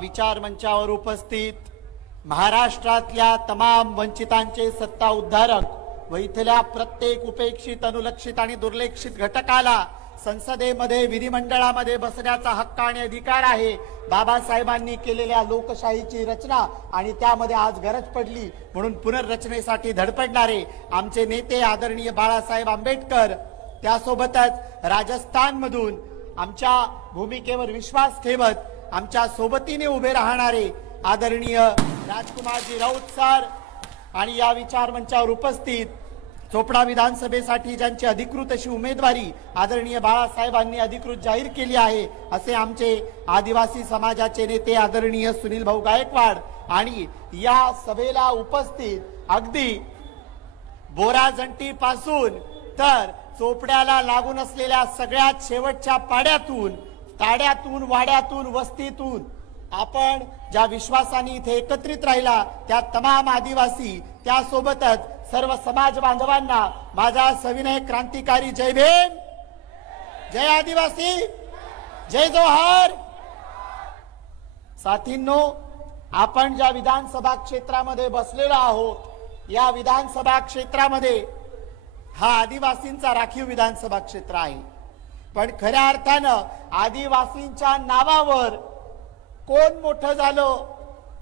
विचार मंचावर उपस्थित महाराष्ट्रातल्या तमाम वंचितांचे सत्ता उद्धारक व इथल्या प्रत्येक उपेक्षित अनुलक्षित आणि दुर्लक्षित घटकाला संसदेमध्ये विधिमंडळामध्ये बसण्याचा हक्क आणि अधिकार आहे. बाबासाहेबांनी केलेल्या लोकशाहीची रचना आणि त्यामध्ये आज गरज पडली म्हणून पुनर्रचनेसाठी धडपडणारे आमचे नेते आदरणीय बाळासाहेब आंबेडकर त्यासोबतच राजस्थानमधून आमच्या भूमिकेवर विश्वास ठेवत आमच्या सोबतीने उभे राहणारे आदरणीय राजकुमारजी राऊत सर आणि या विचार मंचावर उपस्थित चोपडा विधानसभेसाठी ज्यांची अधिकृत अशी उमेदवारी आदरणीय बाळासाहेबांनी अधिकृत जाहीर केली आहे असे आमचे आदिवासी समाजाचे नेते आदरणीय सुनील भाऊ गायकवाड आणि या सभेला उपस्थित अगदी बोराजंटी पासून तर चोपड्याला लागून असलेल्या सगळ्यात शेवटच्या पाड्यातून ताड्यातून वाड्यातून वस्तीतून आपण ज्या विश्वासाने इथे एकत्रित राहिला त्या तमाम आदिवासी त्यासोबतच सर्व समाज बांधवांना माझा सविनय क्रांतिकारी जय भीम. जय आदिवासी. जय जोहार. साथींनो आपण ज्या विधानसभा क्षेत्रामध्ये बसलेलो आहोत या विधानसभा क्षेत्रामध्ये हा आदिवासींचा राखीव विधानसभा क्षेत्र आहे. पण खऱ्या अर्थानं आदिवासींच्या नावावर कोण मोठं झालं?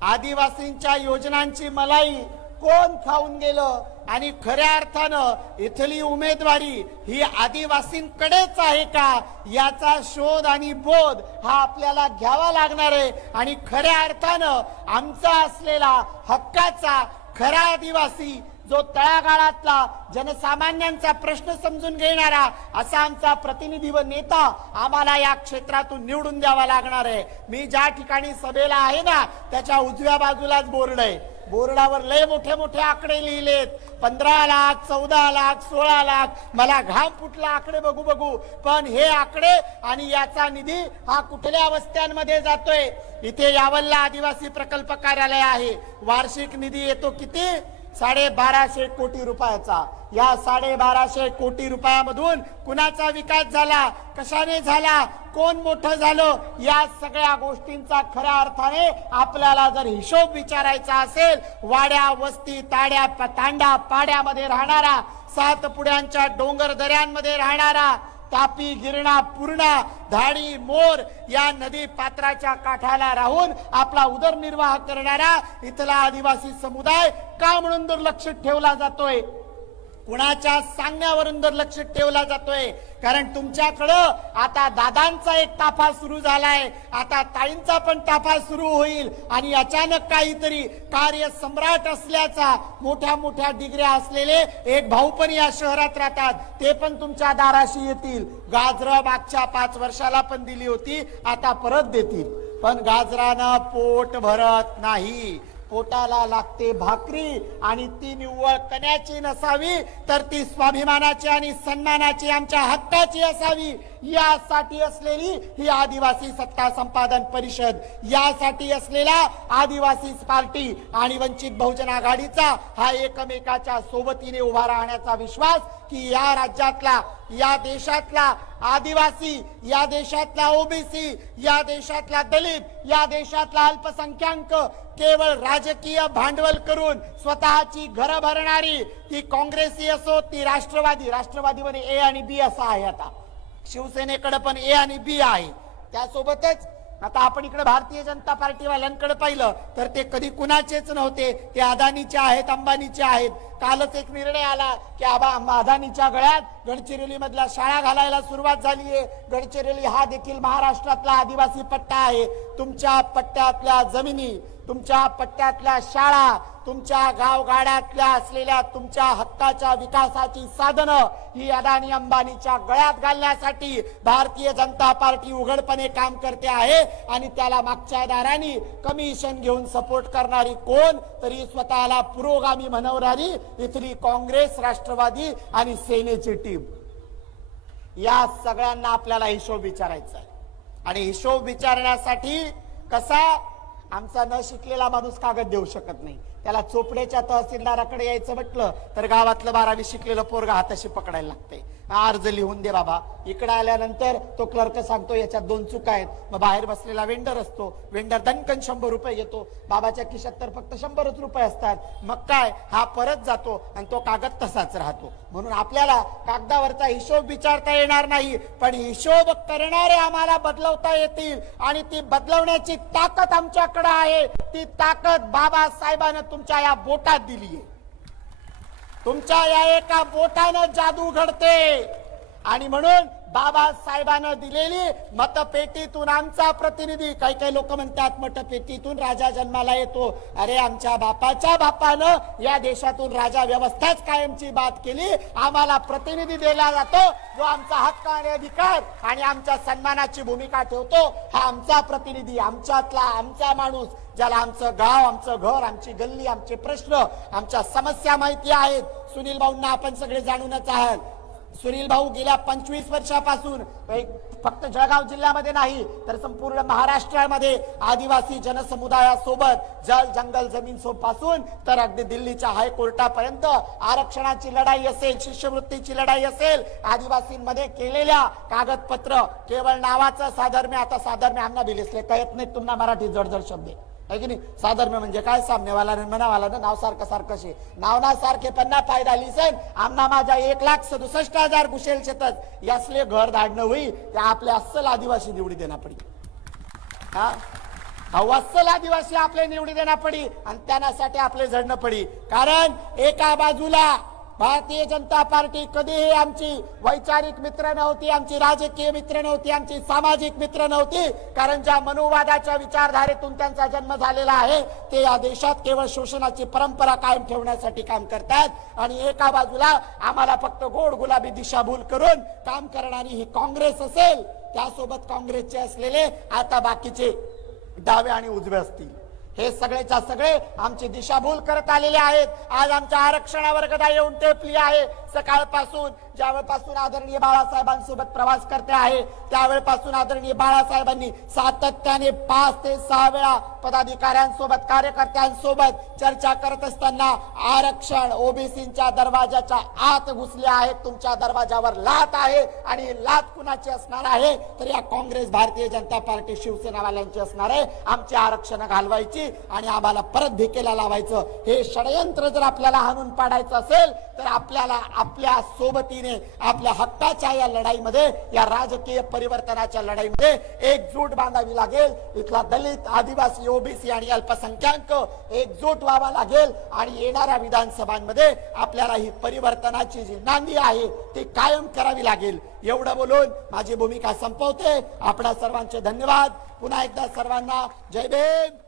आदिवासींच्या योजनांची मलाई कोण खाऊन गेलं? आणि खऱ्या अर्थानं इथली उमेदवारी ही आदिवासींकडेच आहे का? याचा शोध आणि बोध हा आपल्याला घ्यावा लागणार आहे. आणि खऱ्या अर्थानं आमचा असलेला हक्काचा खरा आदिवासी जो तळागाळातला जनसामान्यांचा प्रश्न समजून घेणारा असा आमचा प्रतिनिधी व नेता आम्हाला या क्षेत्रातून निवडून द्यावा लागणार आहे. मी ज्या ठिकाणी सभेला आहे ना त्याच्या उजव्या बाजूलाच बोर्ड आहे. बोर्डावर लय मोठे मोठे आकडे लिहिलेत. पंधरा लाख चौदा लाख सोळा लाख. मला घाम फुटला आकडे बघू बघू. पण हे आकडे आणि याचा निधी हा कुठल्या वस्त्यांमध्ये जातोय? इथे यावल्ला आदिवासी प्रकल्प कार्यालय आहे. वार्षिक निधी येतो किती? साडे बाराशे कोटी रुपयाचा. या साडे बाराशे कोटी रुपयामधून कुणाचा विकास झाला? कशाने झाला? कोण मोठं झालं? या सगळ्या गोष्टींचा खऱ्या अर्थाने आपल्याला जर हिशोब विचारायचा असेल वाड्या वस्ती ताड्या तांडा पाड्यामध्ये राहणारा सात पुड्यांच्या डोंगर दऱ्यांमध्ये राहणारा तापी गिरणा पूर्णा धाडी मोर या नदी पात्राच्या काठाला राहून आपला उदरनिर्वाह करणारा इथला आदिवासी समुदाय का म्हणून दुर्लक्षित ठेवला जातोय? कुणाच्या सांगण्यावरून दुर्लक्ष ठेवला जातोय? कारण तुमच्याकडं आता दादांचा एक ताफा सुरू झालाय. आता ताईंचा पण ताफा सुरू होईल. आणि अचानक काहीतरी कार्य सम्राट असल्याचा मोठ्या मोठ्या डिग्र्या असलेले एक भाऊ पण या शहरात राहतात. ते पण तुमच्या दाराशी येतील. गाजर मागच्या पाच वर्षाला पण दिली होती. आता परत देतील. पण गाजरानं पोट भरत नाही. पोटाला लागते भाकरी आणि ती निव्वळ कण्याची नसावी तर ती स्वाभिमानाची आणि सन्मानाची आमच्या हक्काची असावी. यासाठी असलेली ही आदिवासी सत्ता संपादन परिषद यासाठी असलेला आदिवासी पार्टी आणि वंचित बहुजन आघाडीचा हा एकमेकाच्या सोबतीने उभा राहण्याचा विश्वास की या राज्यातला या देशातला आदिवासी या देशातला ओबीसी या देशातला दलित या देशातला अल्पसंख्याक केवळ राजकीय भांडवल करून स्वतःची घरं भरणारी ती काँग्रेसी असो ती राष्ट्रवादी राष्ट्रवादीमध्ये ए आणि बी असं आहे आता. शिवसेनेकडे पण ए आणि बी आहे. त्यासोबतच आता आपण इकडे भारतीय जनता पार्टीवाल्यांकडे पाहिलं तर ते कधी कुणाचेच नव्हते. ते अदानीचे आहेत अंबानीचे आहेत. कालच एक निर्णय आला की आबा अदानीच्या गळ्यात गडचिरोली मधल्या शाळा घालायला सुरुवात झाली आहे. गडचिरोली हा देखील महाराष्ट्रातला आदिवासी पट्टा आहे. तुमच्या पट्ट्यातल्या जमिनी तुमच्या पट्ट्यातल्या शाळा तुमच्या गावगाड्यातल्या असलेल्या तुमच्या हक्काच्या विकासाची साधनं ही अदानी अंबानीच्या गळ्यात घालण्यासाठी भारतीय जनता पार्टी उघडपणे काम करते आहे आणि त्याला मागच्या दारांनी कमिशन घेऊन सपोर्ट करणारी कोण? तरी स्वतःला पुरोगामी म्हणवणारी इथली काँग्रेस राष्ट्रवादी आणि सेनेची टीम या सगळ्यांना आपल्याला हिशोब विचारायचा आहे. आणि हिशोब विचारण्यासाठी कसा आमचा न शिकलेला माणूस कागद देऊ शकत नाही. त्याला चोपड्याच्या तहसीलदाराकडे यायचं म्हटलं तर गावातलं बारावी शिकलेलं पोरगा हाताशी पकडायला लागते अर्ज लिहून दे बाबा. इकडे आल्यानंतर तो क्लर्क सांगतो याच्यात दोन चुका आहेत. मग बाहेर बसलेला वेंडर असतो. वेंडर दणकन शंभर रुपये घेतो. बाबाच्या खिशात तर फक्त शंभरच रुपये असतात. मग काय? हा परत जातो आणि तो कागद तसाच राहतो. म्हणून आपल्याला कागदावरचा हिशोब विचारता येणार नाही पण हिशोब करणारे आम्हाला बदलवता येतील आणि ती बदलवण्याची ताकद आमच्याकडे आहे. ती ताकद बाबासाहेबांना तुमच्या या बोटात दिली आहे. तुमच्या या एका बोटानं जादू घडते. आणि म्हणून बाबासाहेबानं दिलेली मतपेटीतून आमचा प्रतिनिधी. काही काही लोक म्हणतात मतपेटीतून राजा जन्माला येतो. अरे आमच्या बापाच्या बापानं या देशातून राजा व्यवस्थाच कायमची बात केली. आम्हाला प्रतिनिधी दिला जातो. जो आमचा हक्क आणि अधिकार आणि आमच्या सन्मानाची भूमिका ठेवतो हा आमचा प्रतिनिधी आमच्यातला आमचा माणूस ज्याला आमचं गाव आमचं घर आमची गल्ली आमचे प्रश्न आमच्या समस्या माहिती आहेत. सुनील भाऊंना आपण सगळे जाणूनच आहात. सुनील भाऊ गेल्या पंचवीस वर्षापासून म्हणजे फक्त जळगाव जिल्ह्यामध्ये नाही तर संपूर्ण महाराष्ट्रामध्ये आदिवासी जनसमुदायासोबत जल जंगल जमीन सो पासून तर अगदी दिल्लीच्या हायकोर्टापर्यंत आरक्षणाची लढाई असेल शिष्यवृत्तीची लढाई असेल आदिवासींमध्ये केलेल्या कागदपत्र केवळ नावाचं साधर्म्य आता साधर्म्य आम्हाला बिलिसले कळत नाही तुम्हाला मराठी जडजड शब्द. आहे. की नाही? साधर्म्य म्हणजे काय? सामनेवाला मनावाला ना नाव सारखं सारखं शे. नाव ना सारखे पन्ना फायदा. लिसन आमना माझ्या एक लाख सदुसष्ट हजार कुशेल शेतत. यासले घर धाडणं होई ते आपल्या अस्सल आदिवासी निवडी देणार पडी. हा? अहो, अस्सल आदिवासी आपले निवडी देणार पडी आणि त्यासाठी आपले झडणं पडी. कारण एका बाजूला भारतीय जनता पार्टी कधीही आमची वैचारिक मित्र नव्हती आमची राजकीय मित्र नव्हती आमची सामाजिक मित्र नव्हती. कारण ज्या मनोवादाच्या विचारधारेतून त्यांचा जन्म झालेला आहे ते या देशात केवळ शोषणाची परंपरा कायम ठेवण्यासाठी काम करतात आणि एका बाजूला आम्हाला फक्त गोड गुलाबी दिशाभूल करून काम करणारी ही काँग्रेस असेल त्यासोबत काँग्रेसचे असलेले आता बाकीचे डावे आणि उजवे असतील. हे सगळेच्या सगळे आमची दिशाभूल करत आलेले आहेत. आज आमच्या आरक्षणावर गदा येऊन टेपली आहे. सकाळपासून ज्यावेळपासून आदरणीय बाळासाहेबांसोबत प्रवास करते आहे त्यावेळपासून आदरणीय बाळासाहेबांनी सातत्याने पाच ते सहा वेळा पदाधिकाऱ्यांसोबत कार्यकर्त्यांसोबत चर्चा करत असताना आरक्षण ओबीसीच्या दरवाजाच्या आत घुसले आहेत तुमच्या दरवाजावर लात आहे आणि लात कुणाची असणार आहे? तर या काँग्रेस भारतीय जनता पार्टी शिवसेनावाल्यांची असणार आहे. आमची आरक्षण घालवायची आणि आम्हाला परत भिकेला लावायचं. हे षडयंत्र जर आपल्याला हाणून पाडायचं असेल तर आपल्याला आपल्या सोबतीने आपल्या हक्काच्या या लढाईमध्ये या राजकीय परिवर्तनाच्या लढाईमध्ये एकजूट बांधावी लागेल. इथला दलित आदिवासी ओबीसी आणि अल्पसंख्याक एकजूट व्हावा लागेल आणि येणाऱ्या विधानसभांमध्ये आपल्याला ही परिवर्तनाची जी नांदी आहे ती कायम करावी लागेल. एवढं बोलून माझी भूमिका संपवते. आपणा सर्वांचे धन्यवाद. पुन्हा एकदा सर्वांना जय भीम.